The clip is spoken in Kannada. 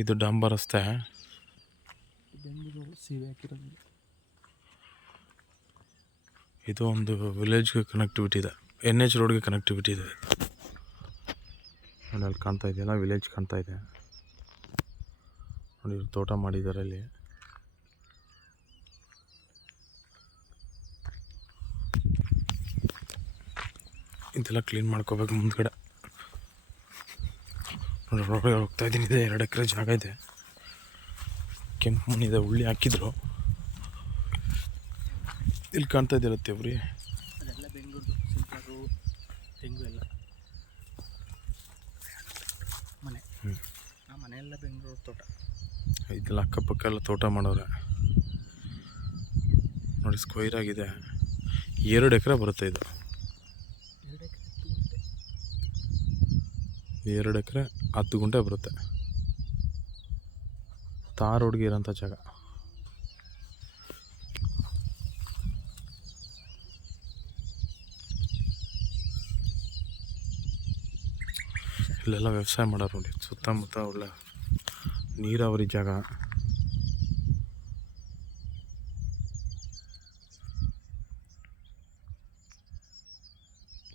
ಇದು ಡಾಂಬರ್ ರಸ್ತೆ. ಬೆಂಗಳೂರು ಸೀವೆ ಹಾಕಿರೋದು. ಇದು ಒಂದು ವಿಲೇಜ್ಗೆ ಕನೆಕ್ಟಿವಿಟಿ ಇದೆ, NH ರೋಡ್ಗೆ ಕನೆಕ್ಟಿವಿಟಿ ಇದೆ. ನೋಡಿ ಅಲ್ಲಿ ಕಾಣ್ತಾ ಇದೆಯಲ್ಲ, ವಿಲೇಜ್ ಕಾಣ್ತಾ ಇದೆ ನೋಡಿ. ತೋಟ ಮಾಡಿದ್ದಾರೆ ಅಲ್ಲಿ. ಇದೆಲ್ಲ ಕ್ಲೀನ್ ಮಾಡ್ಕೋಬೇಕು ಮುಂದ್ಗಡೆ. ನೋಡಿ ರೋಡ್ಗೆ ಹೋಗ್ತಾ ಇದ್ದೀನಿ. ಇದೆ 2 ಎಕರೆ ಜಾಗ ಇದೆ. ಕೆಂಪು ಮಣ್ಣಿದೆ, ಉಳ್ಳಿ ಹಾಕಿದ್ರು. ಇಲ್ಲಿ ಕಾಣ್ತಾ ಇದ್ದೀರ ತೆವ್ರಿ, ಅದೆಲ್ಲ ಬೆಂಗಳೂರು ಸಿಂಪರು ತೆಂಗು ಎಲ್ಲ ಮನೆ. ಆ ಮನೆಯೆಲ್ಲ ಬೆಂಗಳೂರು ತೋಟ. ಇದೆಲ್ಲ ಅಕ್ಕಪಕ್ಕ ಎಲ್ಲ ತೋಟ ಮಾಡೋರೆ ನೋಡಿ. ಸ್ಕ್ವೈರ್ ಆಗಿದೆ. 2 ಎಕರೆ ಬರುತ್ತೆ ಇದು. 2 ಎಕರೆ 10 ಗುಂಟೆ ಬರುತ್ತೆ. ತಾರ್ ರೋಡ್ಗೆ ಇರೋಂಥ ಜಾಗ. ಇಲ್ಲೆಲ್ಲ ವ್ಯವಸಾಯ ಮಾಡೋರು ನೋಡಿ. ಸುತ್ತಮುತ್ತ ಒಳ್ಳೆ ನೀರಾವರಿ ಜಾಗ.